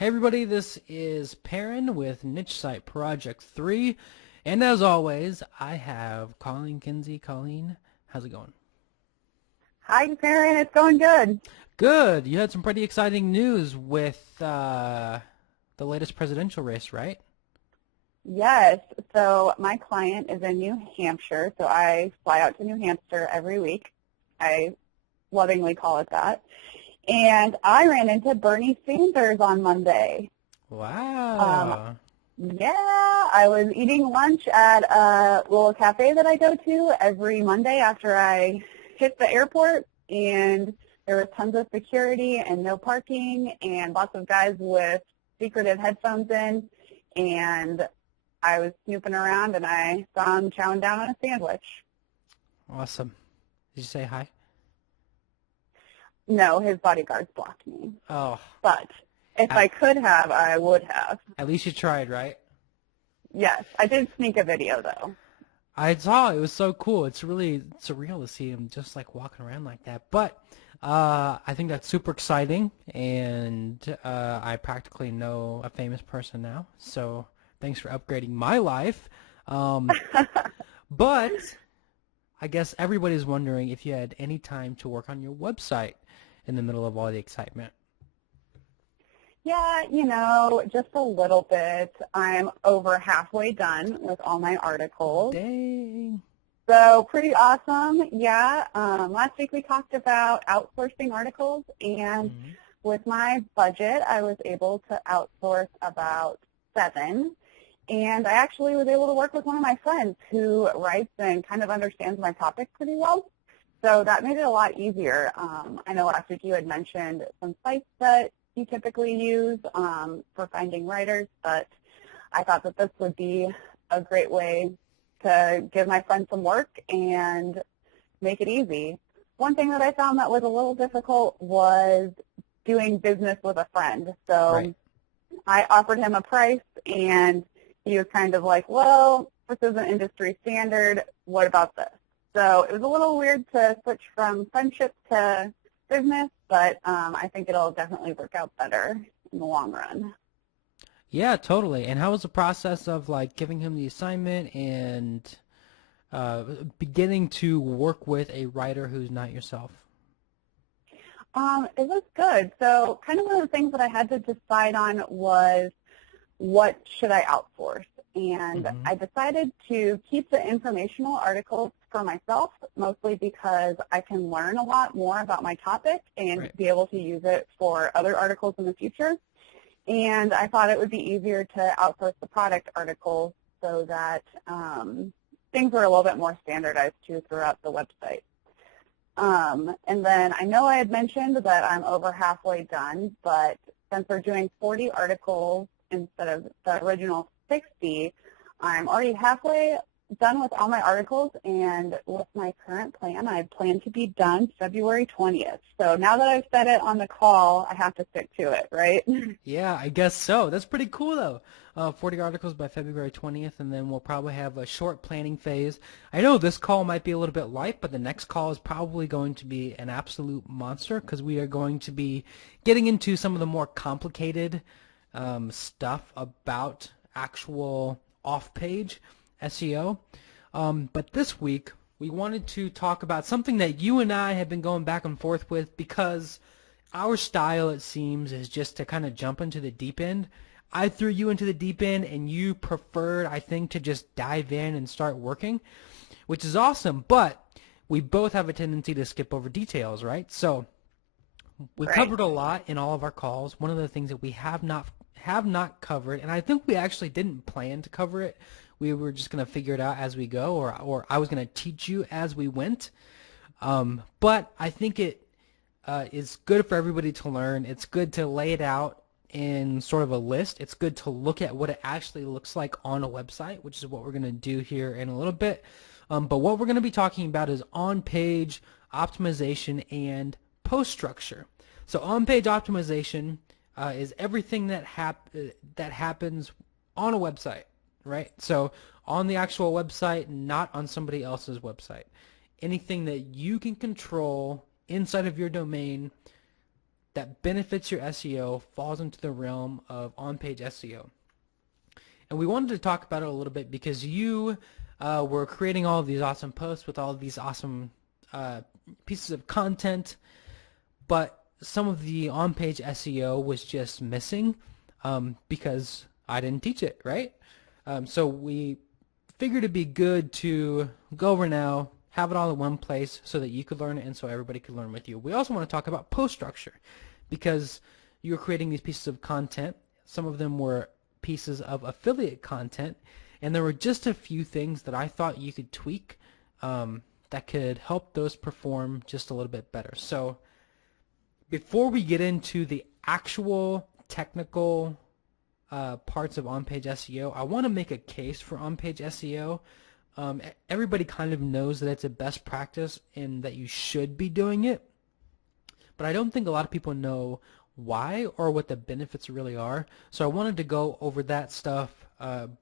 Hey everybody, this is Perrin with Niche Site Project 3, and as always, I have Colleen Kinsey. Colleen, how's it going? Hi, Perrin. It's going good. Good. You had some pretty exciting news with the latest presidential race, right? Yes. So my client is in New Hampshire, so I fly out to New Hampshire every week. I lovingly call it that. And I ran into Bernie Sanders on Monday. Um, Wow. yeah, I was eating lunch at a little cafe that I go to every Monday after I hit the airport, and there was tons of security and no parking and lots of guys with secretive headphones in, and I was snooping around and I saw him chowing down on a sandwich. Awesome. Did you say hi? No, his bodyguards blocked me. Oh, But if at, I could have, I would have. at least you tried, right? Yes, I did sneak a video though. I saw it was so cool. It's really surreal to see him just like walking around like that. But I think that's super exciting, and I practically know a famous person now. So thanks for upgrading my life. Um, but I guess everybody's wondering if you had any time to work on your website in the middle of all the excitement. Yeah, just a little bit. I'm over halfway done with all my articles. Dang. So pretty awesome. Yeah. Last week we talked about outsourcing articles, and Mhm. with my budget, I was able to outsource about 7. And I actually was able to work with one of my friends who writes and kind of understands my topic pretty well. So that made it a lot easier. I know last week you had mentioned some sites that you typically use for finding writers, but I thought that this would be a great way to give my friend some work and make it easy. One thing that I found that was a little difficult was doing business with a friend. Right. So I offered him a price, and he was kind of like, well, this isn't industry standard. What about this? So it was a little weird to switch from friendship to business, but I think it'll definitely work out better in the long run. Yeah, totally. And how was the process of like giving him the assignment and uh, beginning to work with a writer who's not yourself? It was good. So kind of one of the things that I had to decide on was what should I outsource? And Hmm. I decided to keep the informational articles for myself, mostly because I can learn a lot more about my topic and Right. be able to use it for other articles in the future. And I thought it would be easier to outsource the product articles so that things were a little bit more standardized too throughout the website. And then I know I had mentioned that I'm over halfway done, but since we're doing 40 articles instead of the original 60, I'm already halfway done with all my articles, and with my current plan, I plan to be done February 20th. So now that I've said it on the call, I have to stick to it, right? Yeah, I guess so. That's pretty cool though. 40 articles by February 20th, and then we'll probably have a short planning phase. I know this call might be a little bit light, but the next call is probably going to be an absolute monster because we are going to be getting into some of the more complicated stuff about actual off-page SEO. But this week, we wanted to talk about something that you and I have been going back and forth with because our style, it seems, is just to kind of jump into the deep end. I threw you into the deep end, and you preferred, I think, to just dive in and start working, which is awesome. But we both have a tendency to skip over details, right? So we Right. covered a lot in all of our calls. One of the things that we have not covered, and I think we actually didn't plan to cover it. We were just going to figure it out as we go, or I was going to teach you as we went. But I think it is good for everybody to learn. It's good to lay it out in sort of a list. It's good to look at what it actually looks like on a website, which is what we're going to do here in a little bit. But what we're going to be talking about is on-page optimization and post structure. So on-page optimization is everything that happens on a website, right? So on the actual website, not on somebody else's website. Anything that you can control inside of your domain that benefits your SEO falls into the realm of on-page SEO. And we wanted to talk about it a little bit because you were creating all of these awesome posts with all of these awesome pieces of content, but some of the on-page SEO was just missing because I didn't teach it, right? So we figured it'd be good to go over now, have it all in one place so that you could learn it and so everybody could learn with you. We also want to talk about post structure because you're creating these pieces of content. Some of them were pieces of affiliate content, and there were just a few things that I thought you could tweak that could help those perform just a little bit better. So before we get into the actual technical parts of on-page SEO, I want to make a case for on-page SEO. Everybody kind of knows that it's a best practice and that you should be doing it, but I don't think a lot of people know why or what the benefits really are. So I wanted to go over that stuff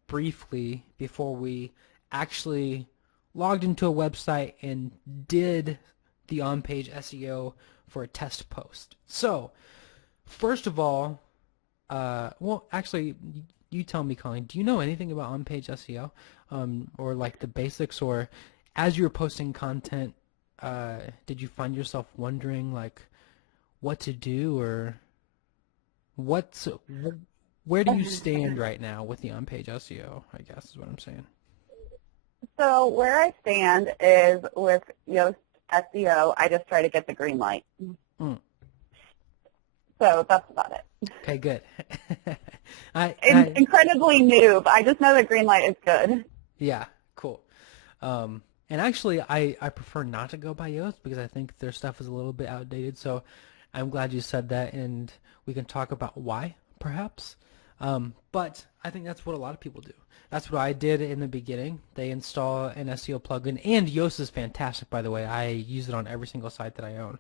briefly before we actually logged into a website and did the on-page SEO for a test post. So first of all, well, actually, you tell me, Colleen, do you know anything about on-page SEO, or like the basics, or as you were posting content, did you find yourself wondering like what to do, or where do you stand right now with the on-page SEO, I guess is what I'm saying. So where I stand is with Yoast SEO, I just try to get the green light. So that's about it. Okay, good. Incredibly noob. I just know the green light is good. Yeah, cool. And actually, I prefer not to go by Yoast because I think their stuff is a little bit outdated. So I'm glad you said that, and we can talk about why, perhaps. But I think that's what a lot of people do. That's what I did in the beginning. They install an SEO plugin, and Yoast is fantastic, by the way. I use it on every single site that I own.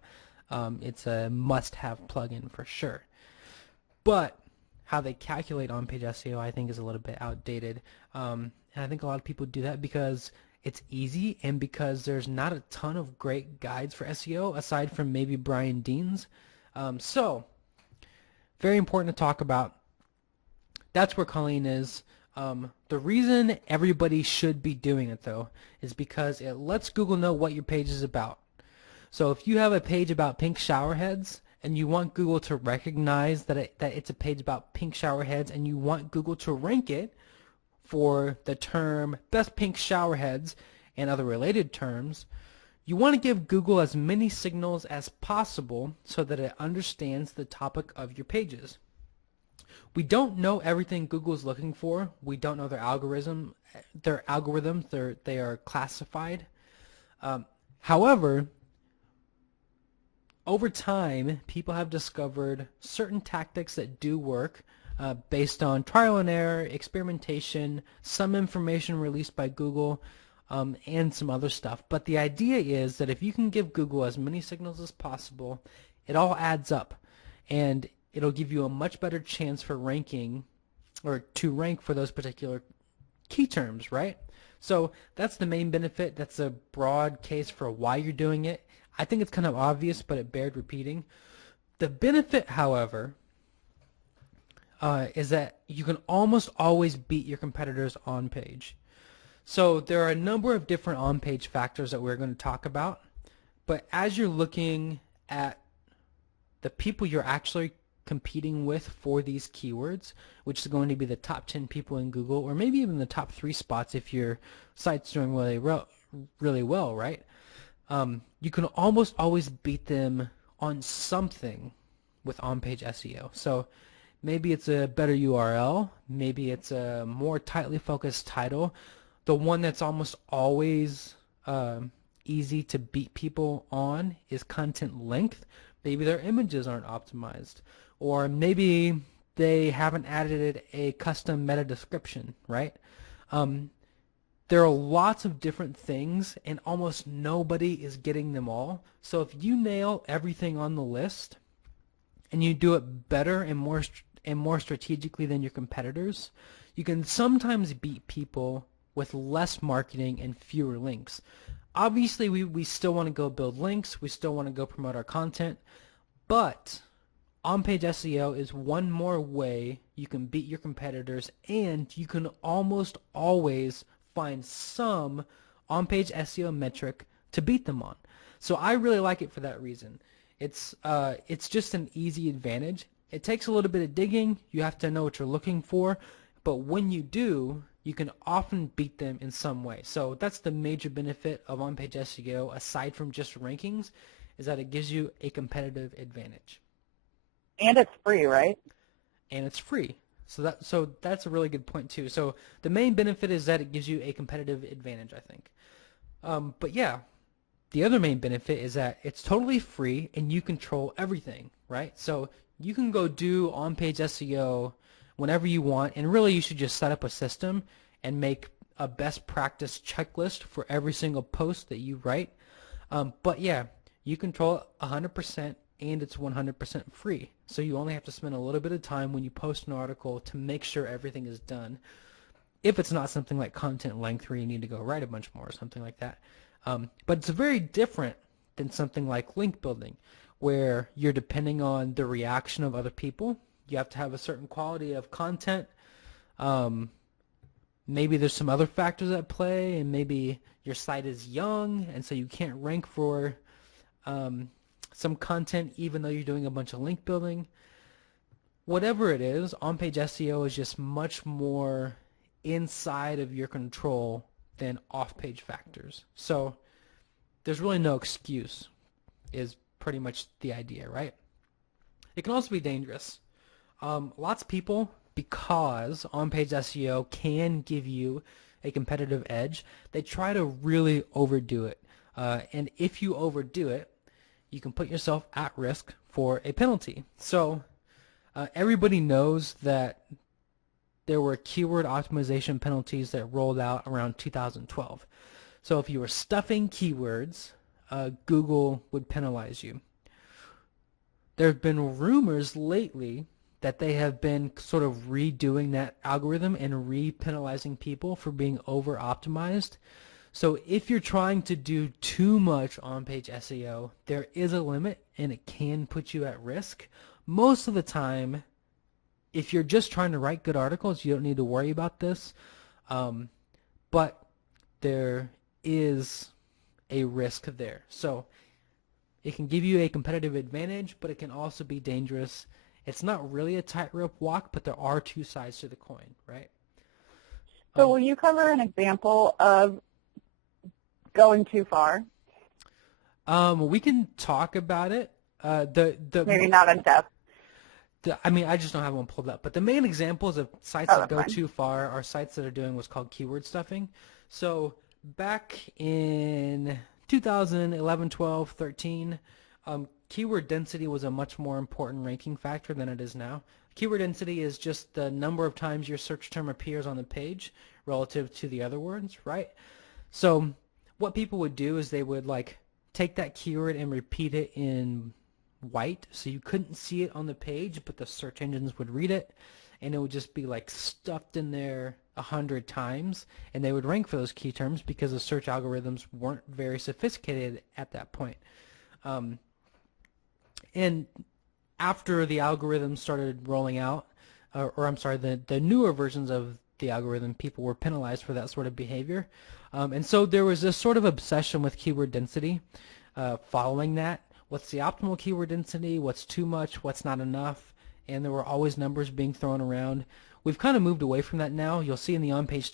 It's a must-have plugin for sure. But how they calculate on-page SEO, I think, is a little bit outdated. And I think a lot of people do that because it's easy and because there's not a ton of great guides for SEO aside from maybe Brian Dean's. So very important to talk about. That's where Colleen is. The reason everybody should be doing it, though, is because it lets Google know what your page is about. So if you have a page about pink shower heads and you want Google to recognize that it's a page about pink shower heads and you want Google to rank it for the term best pink shower heads and other related terms, you want to give Google as many signals as possible so that it understands the topic of your pages. We don't know everything Google's looking for. We don't know their algorithms. They are classified. However, over time, people have discovered certain tactics that do work based on trial and error, experimentation, some information released by Google, and some other stuff. But the idea is that if you can give Google as many signals as possible, it all adds up. And it'll give you a much better chance for ranking or to rank for those particular key terms, right? So that's the main benefit. That's a broad case for why you're doing it. I think it's kind of obvious, but it bared repeating. The benefit, however, is that you can almost always beat your competitors on page. So there are a number of different on-page factors that we're going to talk about. But as you're looking at the people you're actually competing with for these keywords, which is going to be the top 10 people in Google, or maybe even the top 3 spots if your site's doing really well, right? You can almost always beat them on something with on-page SEO. So maybe it's a better URL, maybe it's a more tightly focused title. The one that's almost always easy to beat people on is content length. Maybe their images aren't optimized, or maybe they haven't added a custom meta description, right? There are lots of different things, and almost nobody is getting them all. So if you nail everything on the list, and you do it better and more strategically than your competitors, you can sometimes beat people with less marketing and fewer links. Obviously, we still want to go build links. We still want to go promote our content. But on-page SEO is one more way you can beat your competitors, and you can almost always find some on-page SEO metric to beat them on. So I really like it for that reason. It's just an easy advantage. It takes a little bit of digging. You have to know what you're looking for, but when you do, you can often beat them in some way. So that's the major benefit of on-page SEO, aside from just rankings, is that it gives you a competitive advantage. And it's free, right? And it's free. So that's a really good point too. So the main benefit is that it gives you a competitive advantage, I think. But yeah, the other main benefit is that it's totally free and you control everything, right? So you can go do on-page SEO whenever you want, and really you should just set up a system and make a best practice checklist for every single post that you write. But yeah, you control it 100%, and it's 100% free. So you only have to spend a little bit of time when you post an article to make sure everything is done. If it's not something like content length where you need to go write a bunch more or something like that. But it's very different than something like link building, where you're depending on the reaction of other people. You have to have a certain quality of content. Maybe there's some other factors at play, and maybe your site is young, and so you can't rank for some content even though you're doing a bunch of link building. Whatever it is, on-page SEO is just much more inside of your control than off-page factors. So there's really no excuse, is pretty much the idea, right? It can also be dangerous. Lots of people, because on-page SEO can give you a competitive edge, they try to really overdo it. And if you overdo it, you can put yourself at risk for a penalty. So everybody knows that there were keyword optimization penalties that rolled out around 2012. So if you were stuffing keywords, Google would penalize you. There have been rumors lately that they have been sort of redoing that algorithm and re-penalizing people for being over-optimized. So if you're trying to do too much on-page SEO, there is a limit and it can put you at risk. Most of the time, if you're just trying to write good articles, you don't need to worry about this. But there is a risk there. So it can give you a competitive advantage, but it can also be dangerous. It's not really a tightrope walk, but there are two sides to the coin, right? So will you cover an example of going too far? We can talk about it. Maybe not in depth. I mean, I just don't have one pulled up. But the main examples of sites that go too far are sites that are doing what's called keyword stuffing. So back in 2011, 12, 13, keyword density was a much more important ranking factor than it is now. Keyword density is just the number of times your search term appears on the page relative to the other words, right? So what people would do is they would like take that keyword and repeat it in white so you couldn't see it on the page, but the search engines would read it, and it would just be like stuffed in there 100 times, and they would rank for those key terms because the search algorithms weren't very sophisticated at that point. And after the algorithm started rolling out, or I'm sorry, the newer versions of the algorithm, people were penalized for that sort of behavior. And so there was this sort of obsession with keyword density following that. What's the optimal keyword density? What's too much? What's not enough? And there were always numbers being thrown around. We've kind of moved away from that now. You'll see in the on-page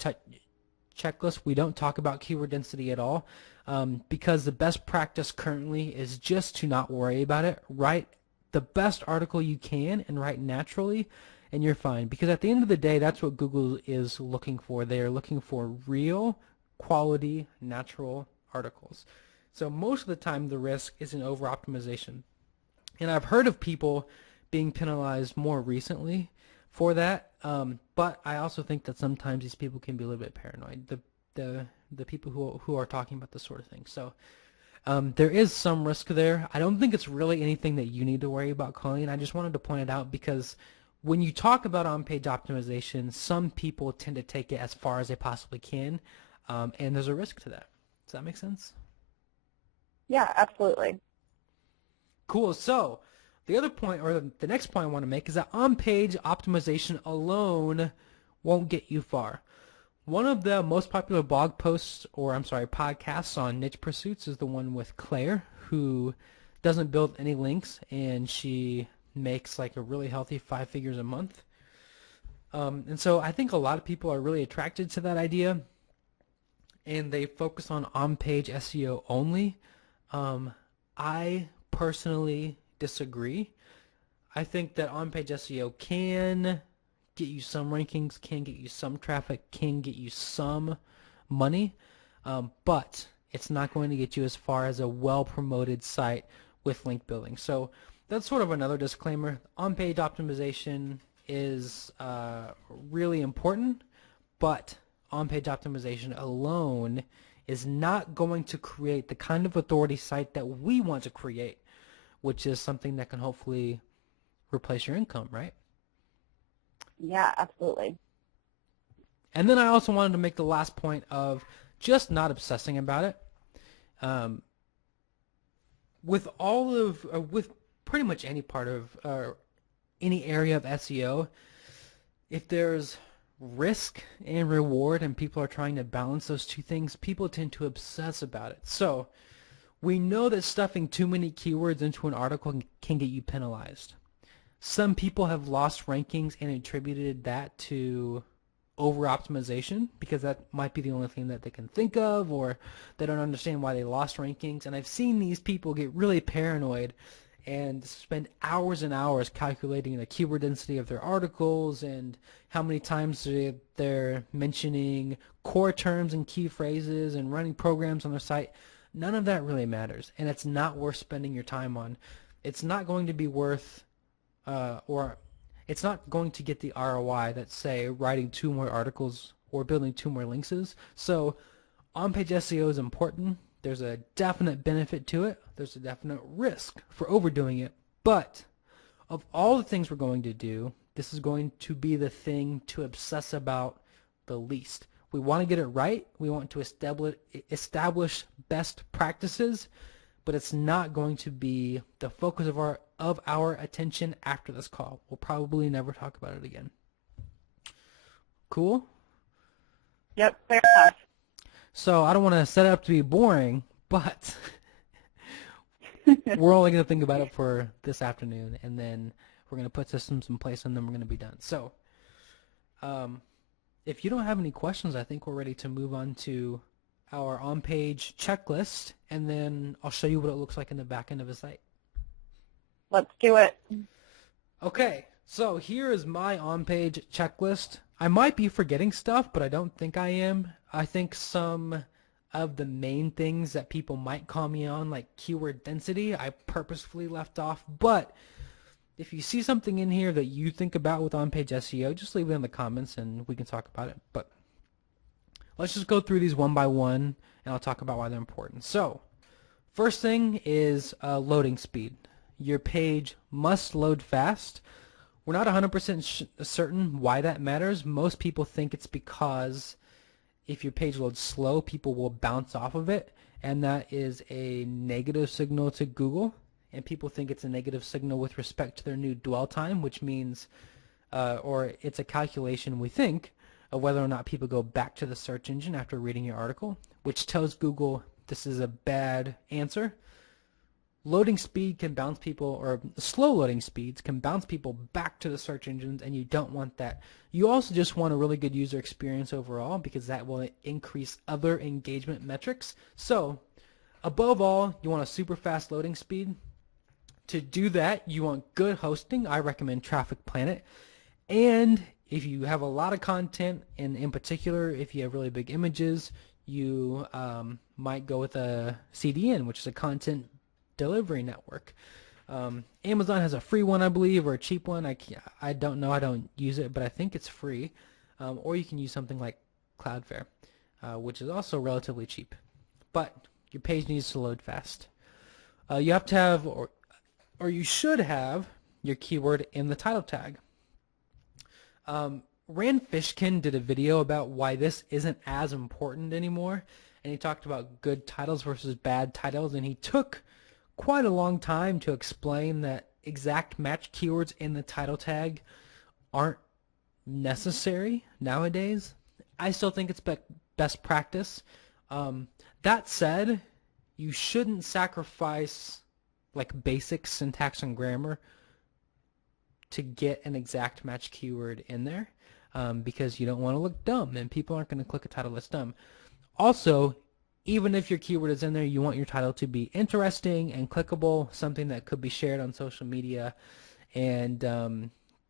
checklist, we don't talk about keyword density at all because the best practice currently is just to not worry about it. Write the best article you can and write naturally, and you're fine. Because at the end of the day, that's what Google is looking for. They are looking for real, quality, natural articles. So most of the time, the risk is in over-optimization. And I've heard of people being penalized more recently for that, but I also think that sometimes these people can be a little bit paranoid, the people who are talking about this sort of thing. So there is some risk there. I don't think it's really anything that you need to worry about, Colleen. I just wanted to point it out because when you talk about on-page optimization, some people tend to take it as far as they possibly can, and there's a risk to that. Does that make sense? Yeah, absolutely. Cool. So The other point, or the next point I want to make, is that on-page optimization alone won't get you far. One of the most popular blog posts, or I'm sorry, podcasts on niche pursuits is the one with Claire, who doesn't build any links, and she makes like a really healthy 5 figures a month. And so I think a lot of people are really attracted to that idea, and they focus on page SEO only. I personally disagree. I think that on-page SEO can get you some rankings, can get you some traffic, can get you some money, but it's not going to get you as far as a well-promoted site with link building. So that's sort of another disclaimer. On-page optimization is really important, but on-page optimization alone is not going to create the kind of authority site that we want to create, which is something that can hopefully replace your income, right? Yeah, absolutely. And then I also wanted to make the last point of just not obsessing about it. With pretty much any part of any area of SEO, if there's risk and reward and people are trying to balance those two things, people tend to obsess about it. So we know that stuffing too many keywords into an article can get you penalized. Some people have lost rankings and attributed that to over-optimization because that might be the only thing that they can think of, or they don't understand why they lost rankings. And I've seen these people get really paranoid and spend hours and hours calculating the keyword density of their articles and how many times they're mentioning core terms and key phrases and running programs on their site. None of that really matters, and it's not worth spending your time on. It's not going to be worth or it's not going to get the ROI that, say, writing 2 more articles or building 2 more links is. So on-page SEO is important. There's a definite benefit to it. There's a definite risk for overdoing it. But of all the things we're going to do, this is going to be the thing to obsess about the least. We want to get it right. We want to establish best practices, but it's not going to be the focus of our attention after this call. We'll probably never talk about it again. Cool? Yep, fair enough. So I don't want to set it up to be boring, but we're only going to think about it for this afternoon, and then we're going to put systems in place, and then we're going to be done. So if you don't have any questions, I think we're ready to move on to our on-page checklist, and then I'll show you what it looks like in the back end of a site. Let's do it. Okay, so here is my on-page checklist. I might be forgetting stuff, but I don't think I am. I think some of the main things that people might call me on, like keyword density, I purposefully left off. But if you see something in here that you think about with on-page SEO, just leave it in the comments and we can talk about it. But let's just go through these one by one, and I'll talk about why they're important. So first thing is loading speed. Your page must load fast. We're not 100% certain why that matters. Most people think it's because if your page loads slow, people will bounce off of it, and that is a negative signal to Google. And people think it's a negative signal with respect to their new dwell time, which means, or it's a calculation, we think, of whether or not people go back to the search engine after reading your article, which tells Google this is a bad answer. Loading speed can bounce people, or slow loading speeds can bounce people back to the search engines, and you don't want that. You also just want a really good user experience overall, because that will increase other engagement metrics. So above all, you want a super fast loading speed. To do that, you want good hosting. I recommend Traffic Planet. And if you have a lot of content, and in particular if you have really big images, you might go with a CDN, which is a content delivery network. Amazon has a free one, I believe, or a cheap one. I don't know. I don't use it, but I think it's free. Or you can use something like Cloudflare, which is also relatively cheap. But your page needs to load fast. You have to have, or you should have, your keyword in the title tag. Rand Fishkin did a video about why this isn't as important anymore, and he talked about good titles versus bad titles, and he took quite a long time to explain that exact match keywords in the title tag aren't necessary nowadays. I still think it's best practice. Um, that said, you shouldn't sacrifice like basic syntax and grammar to get an exact match keyword in there, because you don't want to look dumb and people aren't going to click a title that's dumb. Also, even if your keyword is in there, you want your title to be interesting and clickable, something that could be shared on social media and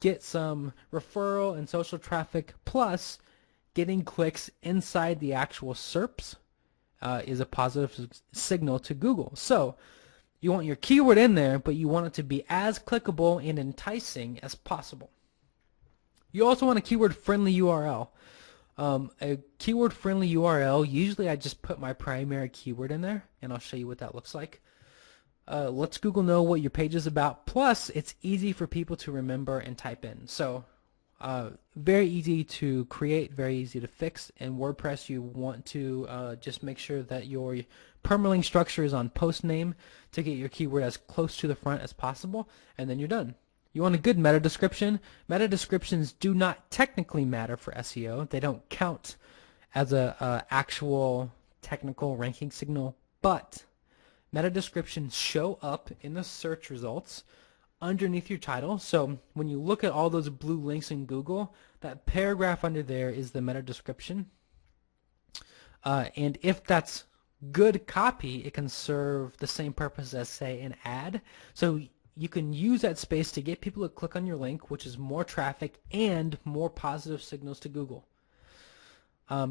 get some referral and social traffic. Plus, getting clicks inside the actual SERPs is a positive signal to Google. So you want your keyword in there, but you want it to be as clickable and enticing as possible. You also want a keyword-friendly URL. A keyword-friendly URL, usually I just put my primary keyword in there, and I'll show you what that looks like. Lets Google know what your page is about. Plus, it's easy for people to remember and type in. So, very easy to create, very easy to fix. In WordPress, you want to just make sure that your permalink structure is on post name to get your keyword as close to the front as possible, and then you're done. You want a good meta description. Meta descriptions do not technically matter for SEO. They don't count as a actual technical ranking signal, but meta descriptions show up in the search results underneath your title. So when you look at all those blue links in Google, that paragraph under there is the meta description. And if that's good copy, it can serve the same purpose as, say, an ad. So you can use that space to get people to click on your link, which is more traffic and more positive signals to Google.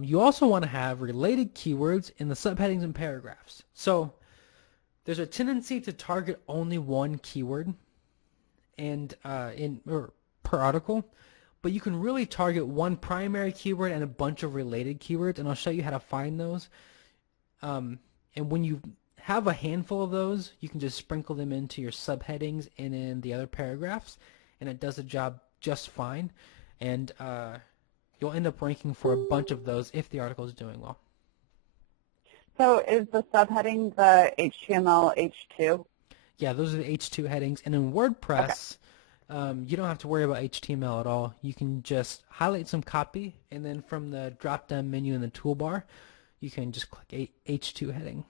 You also want to have related keywords in the subheadings and paragraphs. So there's a tendency to target only one keyword and per article, but you can really target one primary keyword and a bunch of related keywords, and I'll show you how to find those. And when you have a handful of those, you can just sprinkle them into your subheadings and in the other paragraphs, and it does the job just fine. And you'll end up ranking for a bunch of those if the article is doing well. So is the subheading the HTML H2? Yeah, those are the H2 headings. And in WordPress, you don't have to worry about HTML at all. You can just highlight some copy, and then from the drop-down menu in the toolbar, you can just click H2 heading.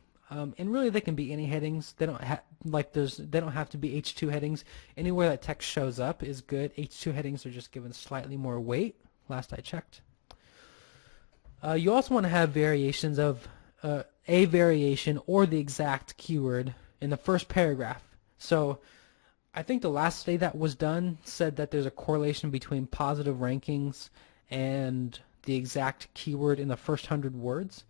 And really, they can be any headings. They don't they don't have to be H2 headings. Anywhere that text shows up is good. H2 headings are just given slightly more weight. Last I checked. You also want to have variations of a variation or the exact keyword in the first paragraph. So I think the last study that was done said that there's a correlation between positive rankings and the exact keyword in the first 100 words.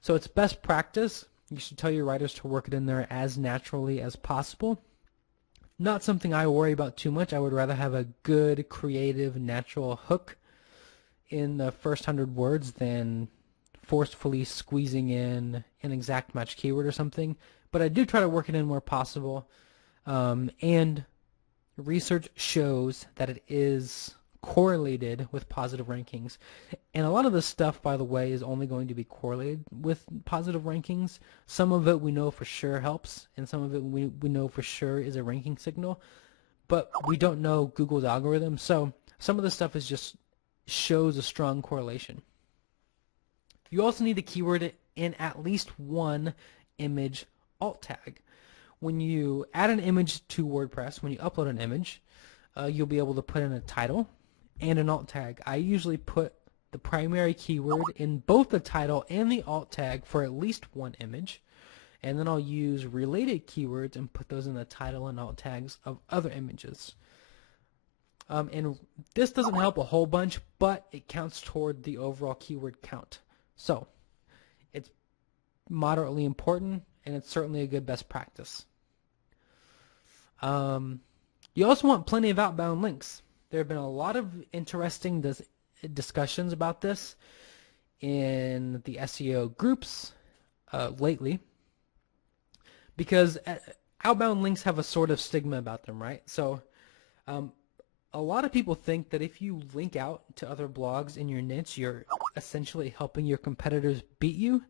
So it's best practice. You should tell your writers to work it in there as naturally as possible. Not something I worry about too much. I would rather have a good, creative, natural hook in the first 100 words than forcefully squeezing in an exact match keyword or something. But I do try to work it in where possible. And research shows that it is correlated with positive rankings. And a lot of this stuff, by the way, is only going to be correlated with positive rankings. Some of it we know for sure helps, and some of it we know for sure is a ranking signal. But we don't know Google's algorithm, so some of this stuff is just shows a strong correlation. You also need a keyword in at least one image alt tag. When you add an image to WordPress, when you upload an image, you'll be able to put in a title and an alt tag. I usually put the primary keyword in both the title and the alt tag for at least one image, and then I'll use related keywords and put those in the title and alt tags of other images. And this doesn't help a whole bunch, but it counts toward the overall keyword count. So it's moderately important, and it's certainly a good best practice. You also want plenty of outbound links. There have been a lot of interesting discussions about this in the SEO groups lately, because outbound links have a sort of stigma about them, right? So a lot of people think that if you link out to other blogs in your niche, you're essentially helping your competitors beat you.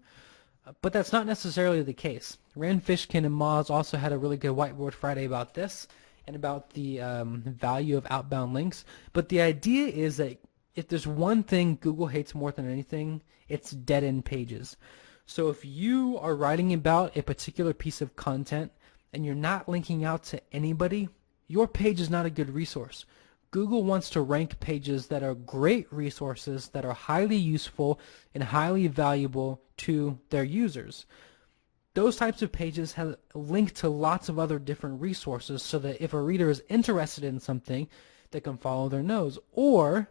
But that's not necessarily the case. Rand Fishkin and Moz also had a really good Whiteboard Friday about this. and about the value of outbound links. But the idea is that if there's one thing Google hates more than anything, it's dead-end pages. So if you are writing about a particular piece of content and you're not linking out to anybody, your page is not a good resource. Google wants to rank pages that are great resources, that are highly useful and highly valuable to their users. Those types of pages have linked to lots of other different resources so that if a reader is interested in something, they can follow their nose. Or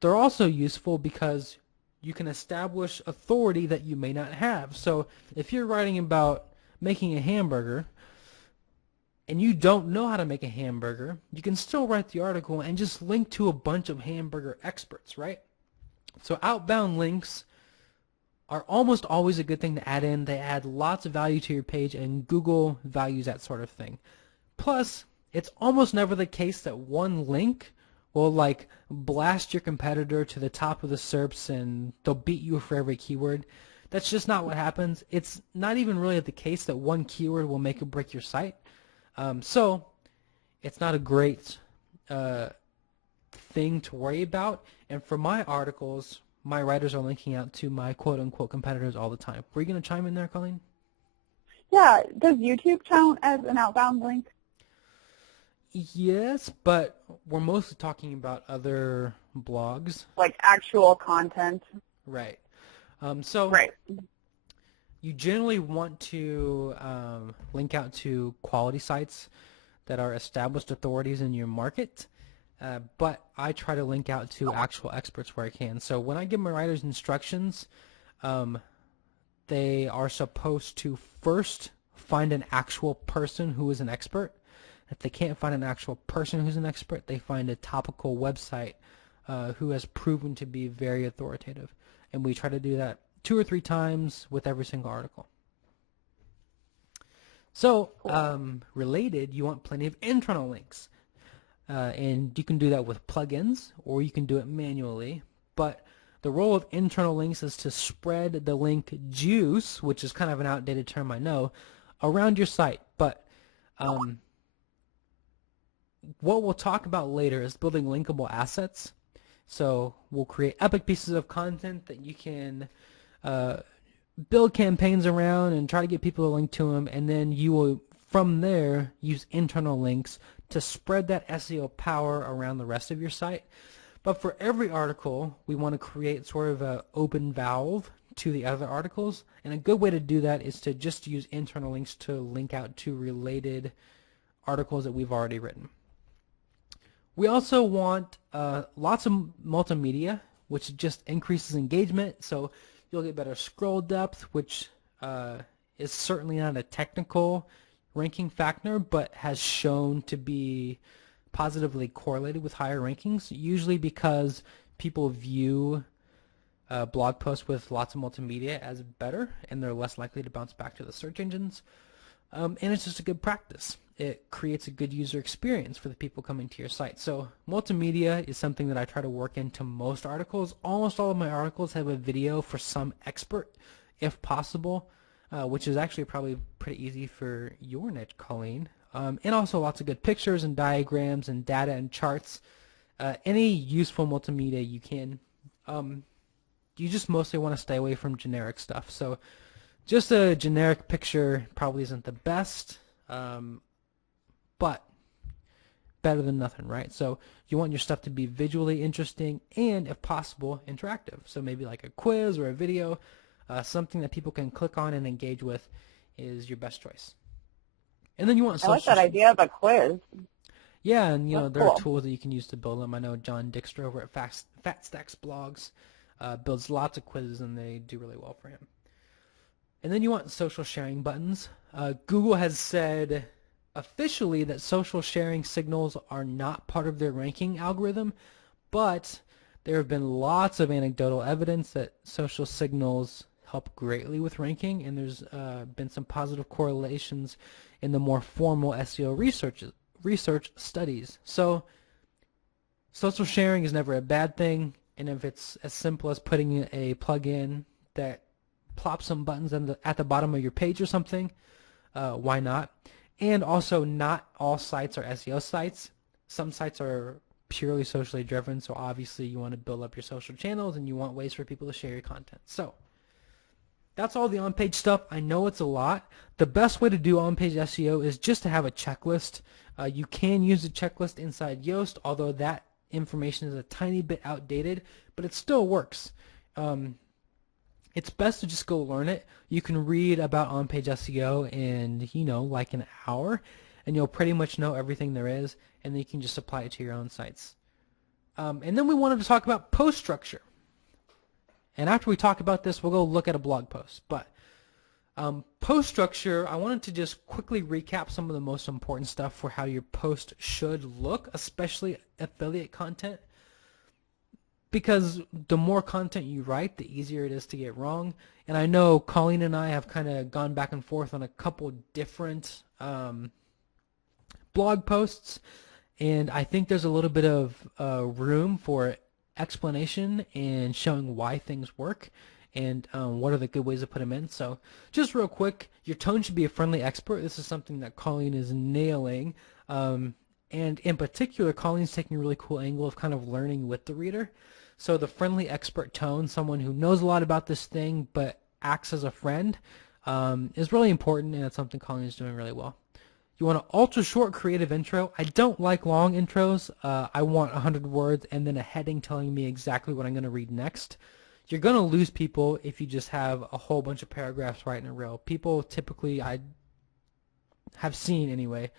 they're also useful because you can establish authority that you may not have. So if you're writing about making a hamburger and you don't know how to make a hamburger, you can still write the article and just link to a bunch of hamburger experts, right? So outbound links are almost always a good thing to add in. They add lots of value to your page, and Google values that sort of thing. Plus, it's almost never the case that one link will like blast your competitor to the top of the SERPs and they'll beat you for every keyword. That's just not what happens. It's not even really the case that one keyword will make or break your site. So it's not a great thing to worry about. And for my articles, my writers are linking out to my quote-unquote competitors all the time. Were you going to chime in there, Colleen? Yeah, does YouTube count as an outbound link? Yes, but we're mostly talking about other blogs. Like actual content? Right. So Right. you generally want to link out to quality sites that are established authorities in your market, but I try to link out to actual experts where I can. So when I give my writers instructions, they are supposed to first find an actual person who is an expert. If they can't find an actual person who's an expert, they find a topical website who has proven to be very authoritative. And we try to do that 2 or 3 times with every single article. So, related, you want plenty of internal links. And you can do that with plugins, or you can do it manually. But the role of internal links is to spread the link juice, which is kind of an outdated term, I know, around your site. But what we'll talk about later is building linkable assets. So we'll create epic pieces of content that you can build campaigns around and try to get people to link to them, and then you will, from there, use internal links to spread that SEO power around the rest of your site. But for every article, we want to create sort of an open valve to the other articles, and a good way to do that is to just use internal links to link out to related articles that we've already written. We also want lots of multimedia, which just increases engagement, so you'll get better scroll depth, which is certainly not a technical ranking factor, but has shown to be positively correlated with higher rankings, usually because people view blog posts with lots of multimedia as better, and they're less likely to bounce back to the search engines. And it's just a good practice. It creates a good user experience for the people coming to your site. So multimedia is something that I try to work into most articles. Almost all of my articles have a video for some expert, if possible, which is actually probably pretty easy for your niche, Colleen. And also lots of good pictures and diagrams and data and charts. Any useful multimedia you can. You just mostly want to stay away from generic stuff. So just a generic picture probably isn't the best, but better than nothing, right? So you want your stuff to be visually interesting and, if possible, interactive. So maybe like a quiz or a video, something that people can click on and engage with is your best choice. And then you want I like that idea of a quiz. Yeah, and you know That's there cool. are tools that you can use to build them. I know John Dickster over at Fat Stacks Blogs builds lots of quizzes, and they do really well for him. And then you want social sharing buttons. Google has said officially that social sharing signals are not part of their ranking algorithm, but there have been lots of anecdotal evidence that social signals help greatly with ranking, and there's been some positive correlations in the more formal SEO research studies. So social sharing is never a bad thing, and if it's as simple as putting a plugin that plops some buttons at the bottom of your page or something, why not? And also, not all sites are SEO sites. Some sites are purely socially driven, so obviously you want to build up your social channels and you want ways for people to share your content. So that's all the on-page stuff. I know it's a lot. The best way to do on-page SEO is just to have a checklist. You can use a checklist inside Yoast, although that information is a tiny bit outdated, but it still works. It's best to just go learn it. You can read about on-page SEO in, like an hour, and you'll pretty much know everything there is, and then you can just apply it to your own sites. And then we wanted to talk about post structure. And after we talk about this, we'll go look at a blog post. But post structure, I wanted to just quickly recap some of the most important stuff for how your post should look, especially affiliate content. Because the more content you write, the easier it is to get wrong. And I know Colleen and I have kind of gone back and forth on a couple different blog posts. And I think there's a little bit of room for explanation and showing why things work and what are the good ways to put them in. So just real quick, your tone should be a friendly expert. This is something that Colleen is nailing. And in particular, Colleen's taking a really cool angle of kind of learning with the reader. So the friendly expert tone, someone who knows a lot about this thing but acts as a friend, is really important, and it's something Colleen is doing really well. You want an ultra short creative intro. I don't like long intros. I want 100 words and then a heading telling me exactly what I'm going to read next. You're going to lose people if you just have a whole bunch of paragraphs right in a row. People typically, I have seen anyway,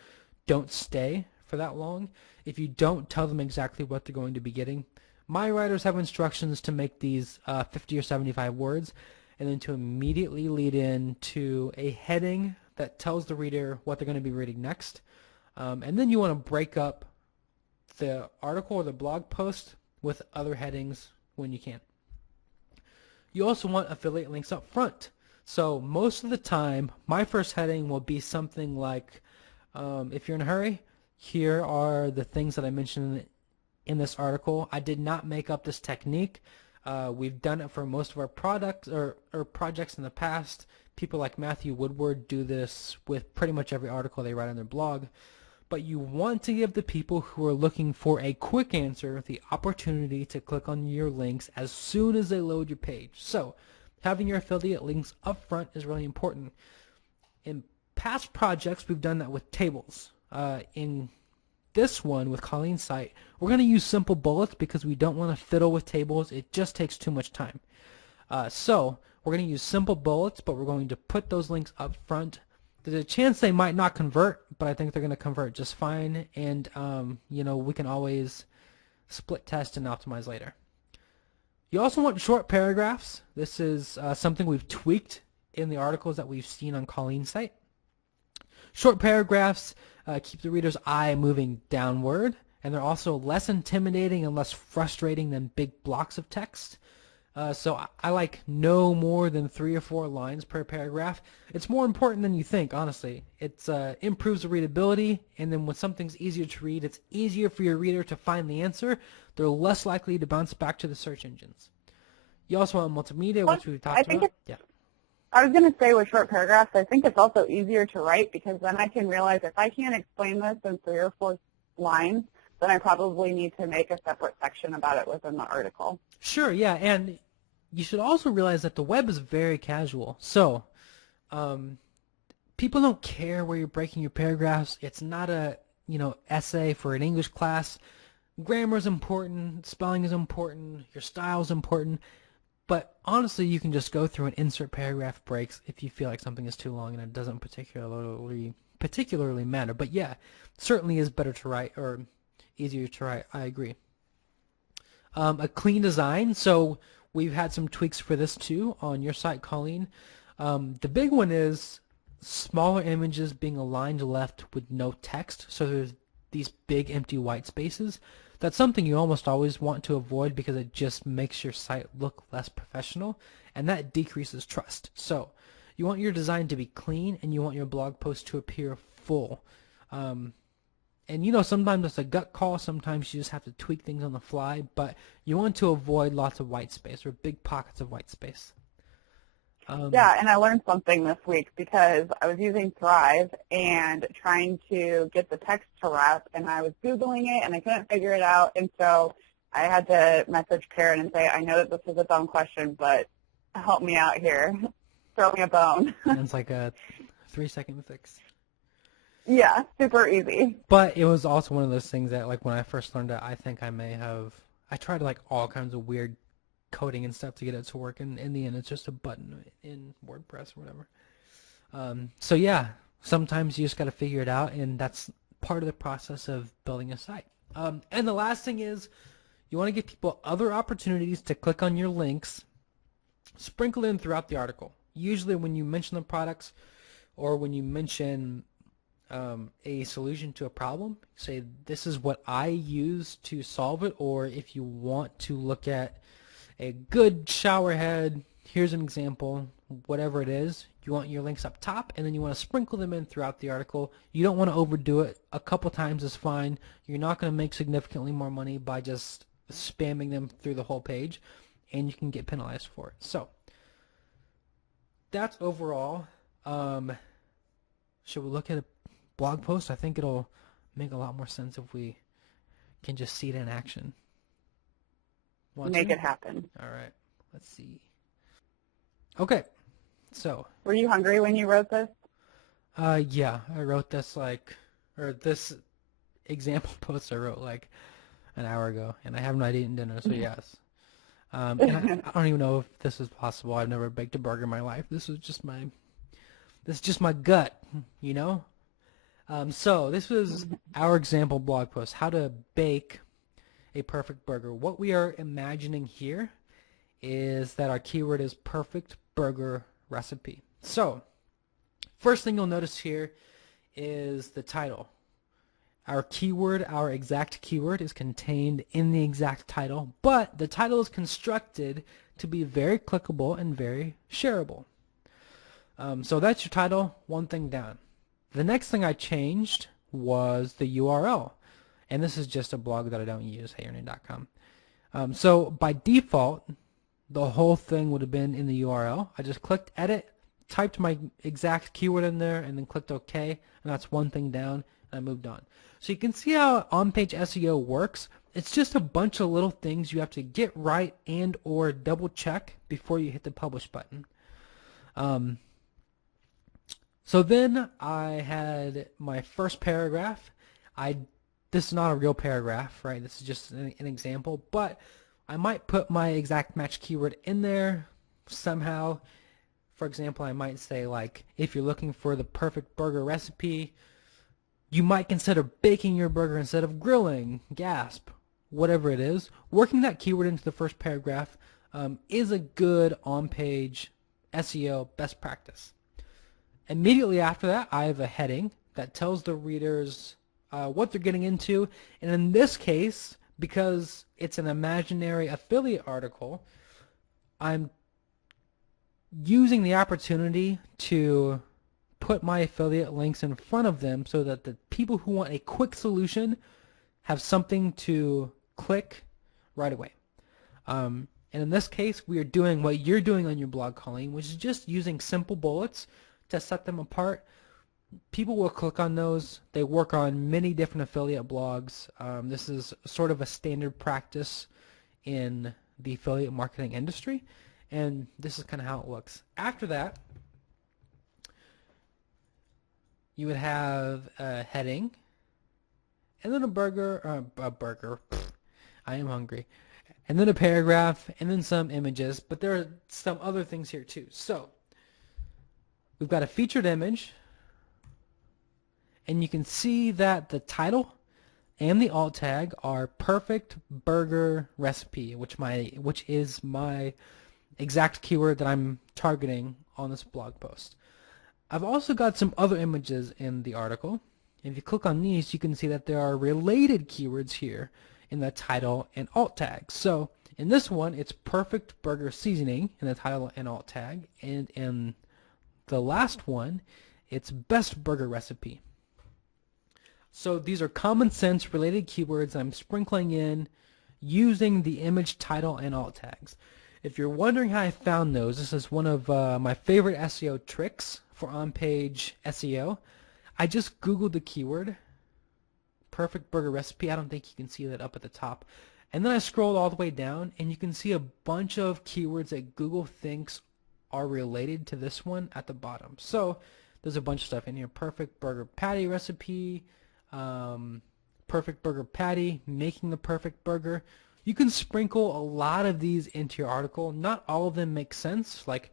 don't stay for that long if you don't tell them exactly what they're going to be getting. My writers have instructions to make these 50 or 75 words and then to immediately lead into a heading that tells the reader what they're going to be reading next. And then you want to break up the article or the blog post with other headings when you can. You also want affiliate links up front. So most of the time, my first heading will be something like, if you're in a hurry, here are the things that I mentioned in this article. I did not make up this technique. We've done it for most of our products or projects in the past. People like Matthew Woodward do this with pretty much every article they write on their blog. But you want to give the people who are looking for a quick answer the opportunity to click on your links as soon as they load your page. So having your affiliate links up front is really important. In past projects, we've done that with tables. In this one with Colleen's site, we're going to use simple bullets because we don't want to fiddle with tables. It just takes too much time. So we're going to use simple bullets, but we're going to put those links up front. There's a chance they might not convert, but I think they're going to convert just fine. And, we can always split test and optimize later. You also want short paragraphs. This is something we've tweaked in the articles that we've seen on Colleen's site. Short paragraphs keep the reader's eye moving downward, and they're also less intimidating and less frustrating than big blocks of text. So I like no more than 3 or 4 lines per paragraph. It's more important than you think, honestly. It improves the readability, and then when something's easier to read, it's easier for your reader to find the answer. They're less likely to bounce back to the search engines. You also want multimedia, which we've talked about. Yeah. I was going to say with short paragraphs, I think it's also easier to write because then I can realize if I can't explain this in 3 or 4 lines, then I probably need to make a separate section about it within the article. Sure, yeah, and you should also realize that the web is very casual. So people don't care where you're breaking your paragraphs. It's not a essay for an English class. Grammar is important, spelling is important, your style is important. But honestly, you can just go through and insert paragraph breaks if you feel like something is too long and it doesn't particularly matter. But yeah, certainly is better to write or easier to write. I agree. A clean design. So we've had some tweaks for this too on your site, Colleen. The big one is smaller images being aligned left with no text. So there's these big empty white spaces. That's something you almost always want to avoid because it just makes your site look less professional, and that decreases trust. So you want your design to be clean, and you want your blog post to appear full. And sometimes it's a gut call. Sometimes you just have to tweak things on the fly, but you want to avoid lots of white space or big pockets of white space. Yeah, and I learned something this week because I was using Thrive and trying to get the text to wrap, and I was Googling it, and I couldn't figure it out, and so I had to message Perrin and say, I know that this is a dumb question, but help me out here. Throw me a bone. And it's like a 3-second fix. Yeah, super easy. But it was also one of those things that, like, when I first learned it, I think I tried, like, all kinds of weird coding and stuff to get it to work, and in the end, it's just a button in WordPress or whatever. So yeah, sometimes you just got to figure it out, and that's part of the process of building a site. And the last thing is, you want to give people other opportunities to click on your links, sprinkle in throughout the article. Usually when you mention the products or when you mention a solution to a problem, say this is what I use to solve it, or if you want to look at a good shower head, here's an example, whatever it is, you want your links up top, and then you want to sprinkle them in throughout the article. You don't want to overdo it. A couple times is fine. You're not going to make significantly more money by just spamming them through the whole page, and you can get penalized for it. So that's overall. Should we look at a blog post? I think it'll make a lot more sense if we can just see it in action. Make it happen. All right. Let's see. Okay. So. Were you hungry when you wrote this? Yeah. I wrote this this example post I wrote like an hour ago, and I have not eaten dinner, so yes. And I don't even know if this is possible. I've never baked a burger in my life. This is just my gut, you know? So this was our example blog post, how to bake a perfect burger. What we are imagining here is that our keyword is perfect burger recipe. So first thing you'll notice here is the title. Our keyword, our exact keyword, is contained in the exact title, but the title is constructed to be very clickable and very shareable. So that's your title, one thing down. The next thing I changed was the URL. And this is just a blog that I don't use, heyyourname.com. So by default, the whole thing would have been in the URL. I just clicked edit, typed my exact keyword in there, and then clicked OK. And that's one thing down, and I moved on. So you can see how on-page SEO works. It's just a bunch of little things you have to get right and or double check before you hit the publish button. So then I had my first paragraph. This is not a real paragraph, right? This is just an example, but I might put my exact match keyword in there somehow. For example, I might say, like, if you're looking for the perfect burger recipe, you might consider baking your burger instead of grilling, gasp, whatever it is. Working that keyword into the first paragraph is a good on-page SEO best practice. Immediately after that, I have a heading that tells the readers what they're getting into. And in this case, because it's an imaginary affiliate article, I'm using the opportunity to put my affiliate links in front of them so that the people who want a quick solution have something to click right away. And in this case, we are doing what you're doing on your blog, Colleen, which is just using simple bullets to set them apart. People will click on those. They work on many different affiliate blogs. This is sort of a standard practice in the affiliate marketing industry, and this is kind of how it looks. After that, you would have a heading, and then a burger. I am hungry. And then a paragraph, and then some images, but there are some other things here too. So we've got a featured image, and you can see that the title and the alt tag are perfect burger recipe, which is my exact keyword that I'm targeting on this blog post. I've also got some other images in the article. If you click on these, you can see that there are related keywords here in the title and alt tag. So in this one, it's perfect burger seasoning in the title and alt tag, and in the last one, it's best burger recipe. So these are common sense related keywords I'm sprinkling in using the image, title, and alt tags. If you're wondering how I found those, this is one of my favorite SEO tricks for on-page SEO. I just Googled the keyword, perfect burger recipe. I don't think you can see that up at the top. And then I scrolled all the way down, and you can see a bunch of keywords that Google thinks are related to this one at the bottom. So there's a bunch of stuff in here. Perfect burger patty recipe, perfect burger patty, making the perfect burger. You can sprinkle a lot of these into your article. Not all of them make sense. Like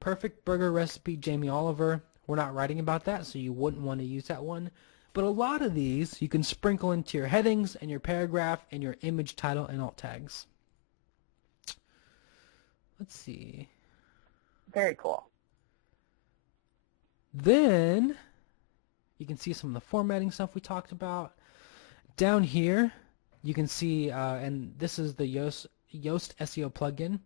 perfect burger recipe, Jamie Oliver. We're not writing about that, so you wouldn't want to use that one. But a lot of these you can sprinkle into your headings and your paragraph and your image title and alt tags. Let's see. Very cool. Then you can see some of the formatting stuff we talked about. Down here, you can see, and this is the Yoast SEO plugin.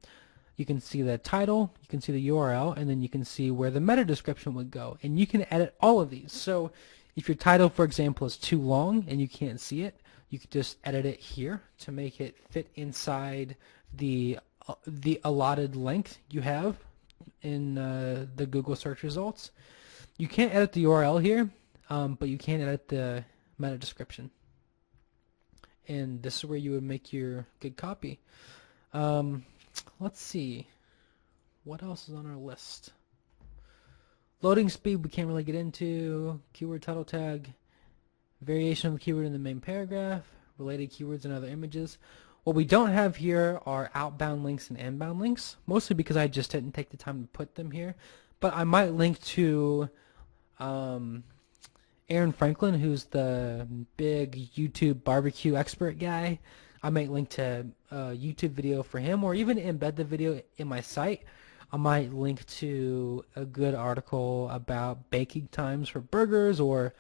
You can see the title, you can see the URL, and then you can see where the meta description would go. And you can edit all of these. So if your title, for example, is too long and you can't see it, you could just edit it here to make it fit inside the allotted length you have in the Google search results. You can't edit the URL here, but you can edit the meta description. And this is where you would make your good copy. Let's see. What else is on our list? Loading speed we can't really get into. Keyword title tag. Variation of a keyword in the main paragraph. Related keywords and other images. What we don't have here are outbound links and inbound links, mostly because I just didn't take the time to put them here. But I might link to Aaron Franklin, who's the big YouTube barbecue expert guy. I might link to a YouTube video for him, or even embed the video in my site. I might link to a good article about baking times for burgers, or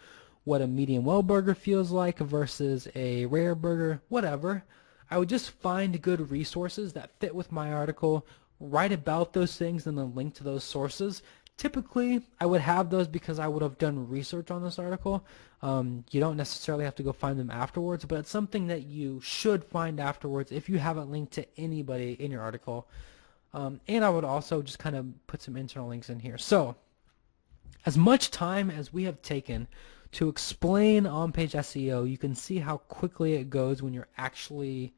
what a medium well burger feels like versus a rare burger, whatever. I would just find good resources that fit with my article, write about those things, and then link to those sources. Typically, I would have those because I would have done research on this article. You don't necessarily have to go find them afterwards, but it's something that you should find afterwards if you haven't linked to anybody in your article. And I would also just kind of put some internal links in here. So, as much time as we have taken to explain on-page SEO, you can see how quickly it goes when you're actually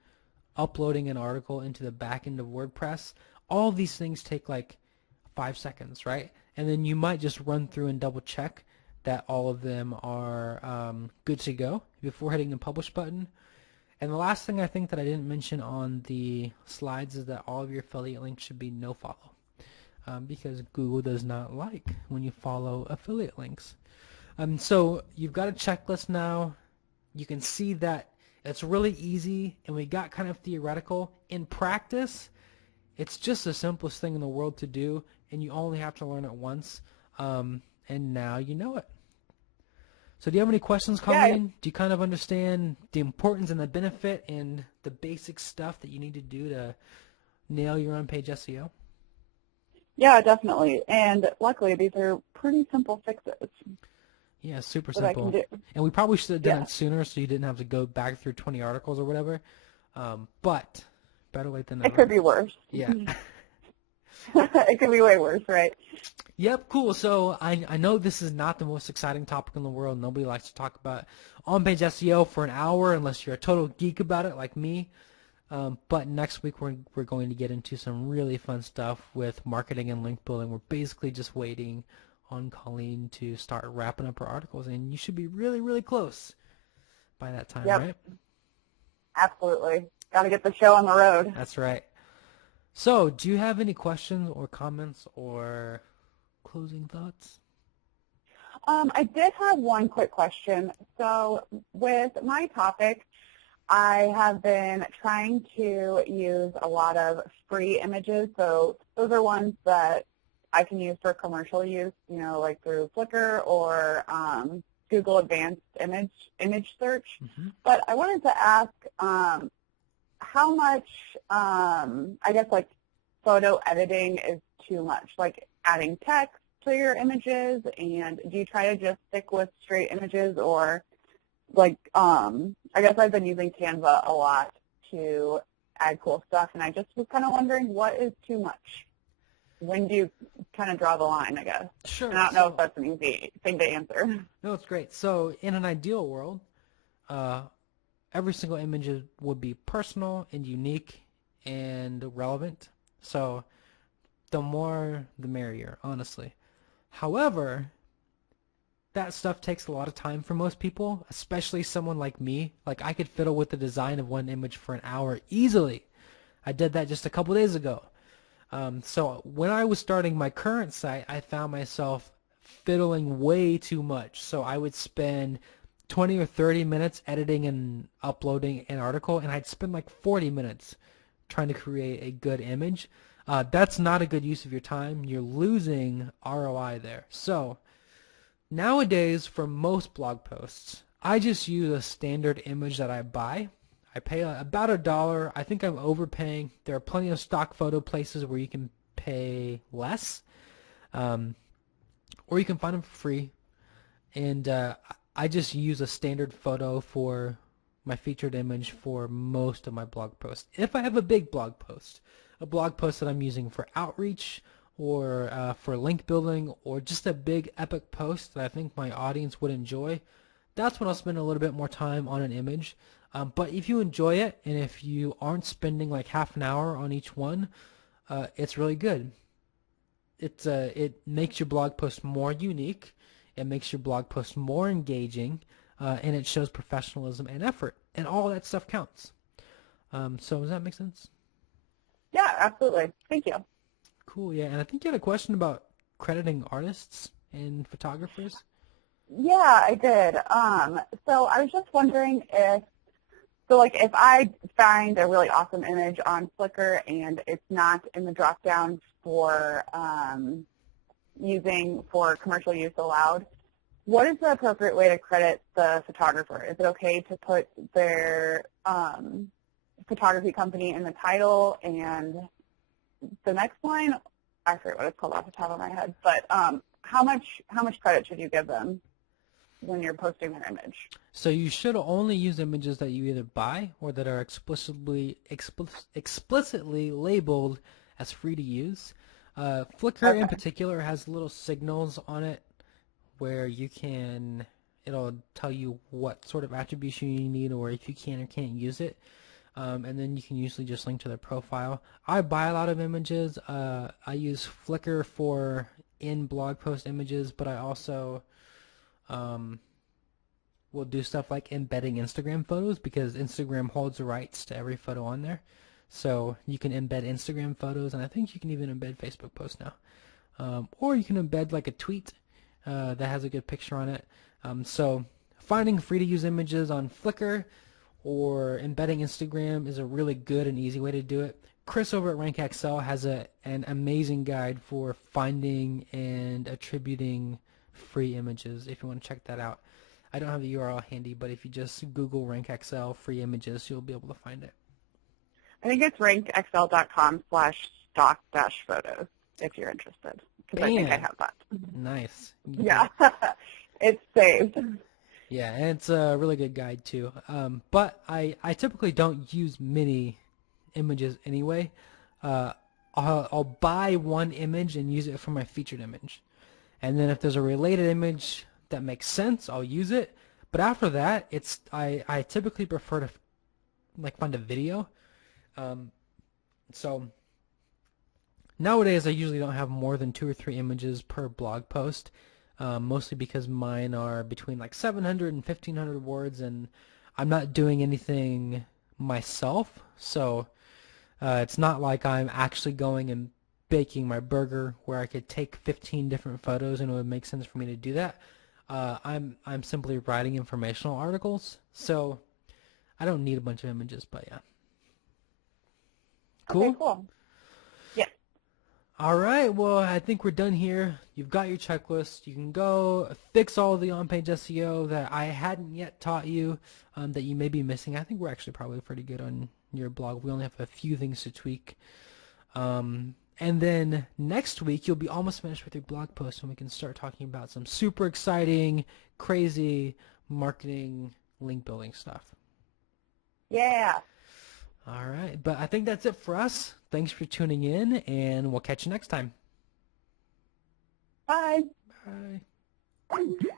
uploading an article into the back end of WordPress. All of these things take like 5 seconds, right? And then you might just run through and double check that all of them are good to go before hitting the publish button. And the last thing I think that I didn't mention on the slides is that all of your affiliate links should be no follow, because Google does not like when you follow affiliate links. So you've got a checklist now. You can see that it's really easy, and we got kind of theoretical. In practice, it's just the simplest thing in the world to do, and you only have to learn it once, and now you know it. So do you have any questions, Colleen? Yeah. Do you kind of understand the importance and the benefit and the basic stuff that you need to do to nail your on-page SEO? Yeah, definitely. And luckily, these are pretty simple fixes. Yeah, super that I can simple. do. And we probably should have done Yeah. it sooner so you didn't have to go back through 20 articles or whatever. But better late than It never. could be worse. Yeah. It could be way worse, right? Yep, cool. So I know this is not the most exciting topic in the world. Nobody likes to talk about on-page SEO for an hour unless you're a total geek about it like me. But next week we're going to get into some really fun stuff with marketing and link building. We're basically just waiting on Colleen to start wrapping up her articles, and you should be really, really close by that time, Yep. right? Absolutely. Got to get the show on the road. That's right. So, do you have any questions or comments or closing thoughts? I did have one quick question. So with my topic, I have been trying to use a lot of free images. So those are ones that I can use for commercial use, like through Flickr or Google Advanced Image Search. Mm-hmm. But I wanted to ask how much, I guess, like photo editing is too much, like adding text to your images, and do you try to just stick with straight images, or like, I guess I've been using Canva a lot to add cool stuff, and I just was kind of wondering what is too much. When do you kind of draw the line, I guess? Sure. And I don't know if that's an easy thing to answer. No, it's great. So in an ideal world, every single image would be personal and unique and relevant. So the more, the merrier, honestly. However, that stuff takes a lot of time for most people, especially someone like me. Like, I could fiddle with the design of one image for an hour easily. I did that just a couple days ago. So when I was starting my current site, I found myself fiddling way too much. So I would spend 20 or 30 minutes editing and uploading an article, and I'd spend like 40 minutes trying to create a good image. That's not a good use of your time. You're losing ROI there. So nowadays, for most blog posts, I just use a standard image that I buy. I pay about $1. I think I'm overpaying. There are plenty of stock photo places where you can pay less, or you can find them for free. And I just use a standard photo for my featured image for most of my blog posts. If I have a big blog post, a blog post that I'm using for outreach or for link building, or just a big epic post that I think my audience would enjoy, that's when I'll spend a little bit more time on an image. But if you enjoy it, and if you aren't spending like half an hour on each one, it's really good. It makes your blog post more unique. It makes your blog post more engaging, and it shows professionalism and effort, and all that stuff counts. So does that make sense? Yeah, absolutely. Thank you. Cool, yeah. And I think you had a question about crediting artists and photographers. Yeah, I did. So I was just wondering if I find a really awesome image on Flickr and it's not in the drop-down for using for commercial use allowed, what is the appropriate way to credit the photographer? Is it okay to put their photography company in the title and the next line? I forget what it's called off the top of my head, but how much credit should you give them when you're posting their image? So you should only use images that you either buy or that are explicitly labeled as free to use. Flickr in particular has little signals on it where it'll tell you what sort of attribution you need, or if you can or can't use it. And then you can usually just link to their profile. I buy a lot of images. I use Flickr for in blog post images, but I also will do stuff like embedding Instagram photos, because Instagram holds the rights to every photo on there. So you can embed Instagram photos, and I think you can even embed Facebook posts now. Or you can embed like a tweet that has a good picture on it. So finding free to use images on Flickr or embedding Instagram is a really good and easy way to do it. Chris over at RankXL has an amazing guide for finding and attributing free images if you want to check that out. I don't have the URL handy, but if you just Google RankXL free images, you'll be able to find it. I think it's rankedxl.com/stock-photos if you're interested, because I think I have that. Nice. Yeah, it's saved. Yeah, and it's a really good guide too. But I typically don't use many images anyway. I'll buy one image and use it for my featured image. And then if there's a related image that makes sense, I'll use it. But after that, I typically prefer to like find a video. So nowadays I usually don't have more than 2 or 3 images per blog post. Mostly because mine are between like 700 and 1,500 words, and I'm not doing anything myself, so it's not like I'm actually going and baking my burger where I could take 15 different photos and it would make sense for me to do that. I'm simply writing informational articles, so I don't need a bunch of images, but yeah. Cool? Okay, cool. Yeah. All right, well, I think we're done here. You've got your checklist. You can go fix all the on-page SEO that I hadn't yet taught you that you may be missing. I think we're actually probably pretty good on your blog. We only have a few things to tweak. And then next week, you'll be almost finished with your blog post, and we can start talking about some super exciting, crazy marketing, link building stuff. Yeah. All right, but I think that's it for us. Thanks for tuning in, and we'll catch you next time. Bye. Bye.